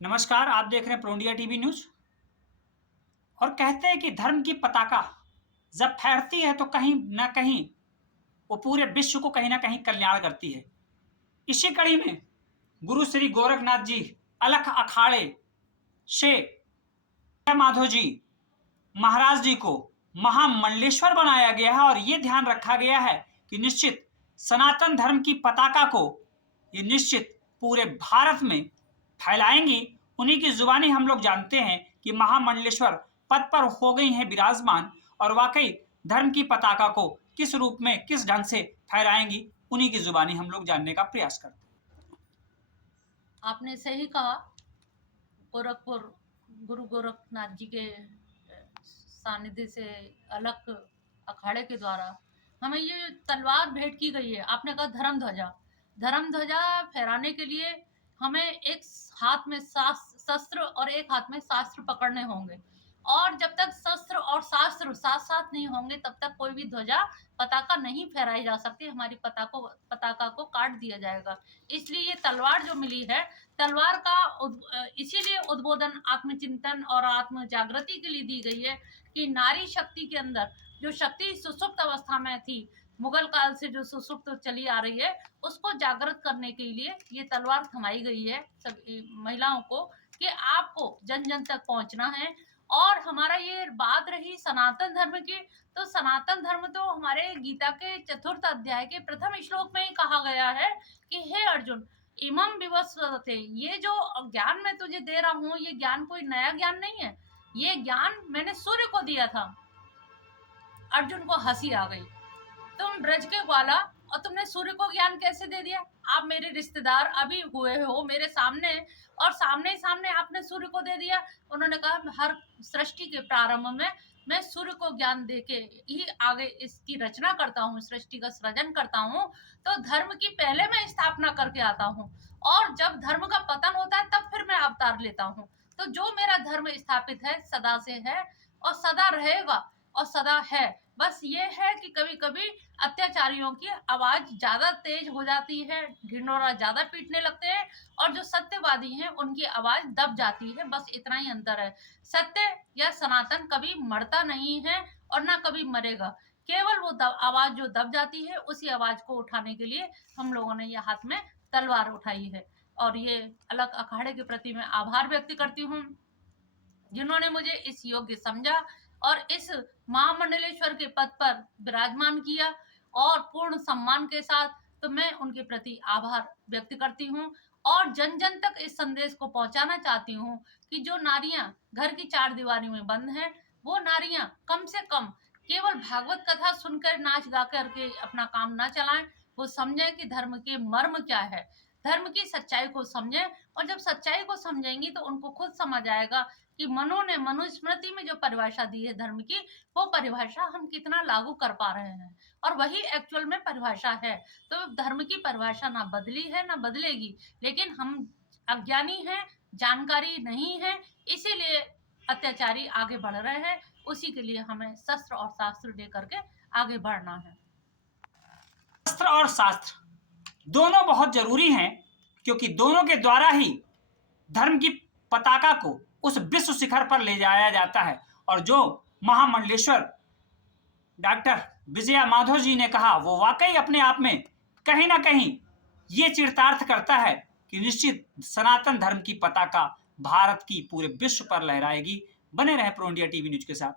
नमस्कार, आप देख रहे हैं प्रो इंडिया टीवी न्यूज़। और कहते हैं कि धर्म की पताका जब फहरती है तो कहीं न कहीं वो पूरे विश्व को कहीं न कहीं कल्याण करती है। इसी कड़ी में गुरु श्री गोरखनाथ जी अलख अखाड़े से माधो जी महाराज जी को महामंडलेश्वर बनाया गया है और ये ध्यान रखा गया है कि निश्चित सनातन धर्म की पताका को ये निश्चित पूरे भारत में फैलाएंगी। उन्हीं की जुबानी हम लोग जानते हैं कि महामंडलेश्वर पद पर हो गई हैं विराजमान और वाकई धर्म की पताका को किस रूप में किस ढंग से फहराएंगी, उन्हीं की जुबानी हम लोग जानने का प्रयास करते हैं। आपने सही कहा। गोरखपुर गुरु गोरखनाथ जी के सानिध्य से अलग अखाड़े के द्वारा हमें ये तलवार भेंट की गई है। आपने कहा धर्म ध्वजा फहराने के लिए हमें एक हाथ में शस्त्र और एक हाथ में शास्त्र पकड़ने होंगे, और जब तक शस्त्र और शास्त्र साथ साथ नहीं होंगे तब तक कोई भी ध्वजा पताका नहीं फहराई जा सकती। हमारी पताका को काट दिया जाएगा। इसलिए ये तलवार जो मिली है, तलवार का इसीलिए उद्बोधन आत्मचिंतन और आत्म जागृति के लिए दी गई है कि नारी शक्ति के अंदर जो शक्ति सुसुप्त अवस्था में थी, मुगल काल से जो सुसुप्त चली आ रही है, उसको जागृत करने के लिए ये तलवार थमाई गई है सभी महिलाओं को कि आपको जन जन तक पहुंचना है। और हमारा ये बात रही सनातन धर्म की, तो सनातन धर्म तो हमारे गीता के चतुर्थ अध्याय के प्रथम श्लोक में ही कहा गया है कि हे अर्जुन, इमम विवस्वते, ये जो ज्ञान मैं तुझे दे रहा हूँ, ये ज्ञान कोई नया ज्ञान नहीं है। ये ज्ञान मैंने सूर्य को दिया था। अर्जुन को हंसी आ गई। तुम ब्रज के ग्वाला और तुमने सूर्य को ज्ञान कैसे दे दिया? आप मेरे रिश्तेदार अभी हुए हो मेरे सामने, और सामने ही सामने आपने सूर्य को दे दिया। उन्होंने कहा हर सृष्टि के प्रारंभ में मैं सूर्य को ज्ञान देके ही आगे इसकी रचना करता हूँ, सृष्टि का सृजन करता हूँ। तो धर्म की पहले मैं स्थापना करके आता हूँ, और जब धर्म का पतन होता है तब फिर मैं अवतार लेता हूँ। तो जो मेरा धर्म स्थापित है सदा से है और सदा रहेगा और सदा है। बस ये है कि कभी कभी अत्याचारियों की आवाज ज्यादा तेज हो जाती है, ढिंढोरा ज्यादा पीटने लगते हैं, और जो सत्यवादी हैं उनकी आवाज दब जाती है। बस इतना ही अंतर है। सत्य या सनातन कभी मरता नहीं है और ना कभी मरेगा। केवल वो आवाज जो दब जाती है, उसी आवाज को उठाने के लिए हम लोगों ने ये हाथ में तलवार उठाई है। और ये अलग अखाड़े के प्रति मैं आभार व्यक्त करती हूँ जिन्होंने मुझे इस योग्य समझा और इस महामंडलेश्वर के पद पर विराजमान किया, और पूर्ण सम्मान के साथ तो मैं उनके प्रति आभार व्यक्त करती हूँ। और जन जन तक इस संदेश को पहुंचाना चाहती हूँ कि जो नारियां घर की चार दीवारी में बंद हैं, वो नारियां कम से कम केवल भागवत कथा सुनकर नाच गा करके अपना काम ना चलाएं। वो समझें कि धर्म के मर्म क्या है, धर्म की सच्चाई को समझें। और जब सच्चाई को समझेंगी तो उनको खुद समझ आएगा कि मनु ने मनुस्मृति में जो परिभाषा दी है धर्म की, वो परिभाषा हम कितना लागू कर पा रहे हैं, और वही एक्चुअल में परिभाषा है। तो धर्म की परिभाषा ना बदली है ना बदलेगी, लेकिन हम अज्ञानी हैं, जानकारी नहीं है, इसीलिए अत्याचारी आगे बढ़ रहे हैं। उसी के लिए हमें शस्त्र और शास्त्र लेकर के आगे बढ़ना है। शस्त्र और शास्त्र दोनों बहुत जरूरी हैं, क्योंकि दोनों के द्वारा ही धर्म की पताका को उस विश्व शिखर पर ले जाया जाता है। और जो महामंडलेश्वर डॉक्टर विजया माधो जी ने कहा, वो वाकई अपने आप में कहीं ना कहीं ये चरितार्थ करता है कि निश्चित सनातन धर्म की पताका भारत की पूरे विश्व पर लहराएगी। बने रहे प्रो इंडिया टीवी न्यूज के साथ।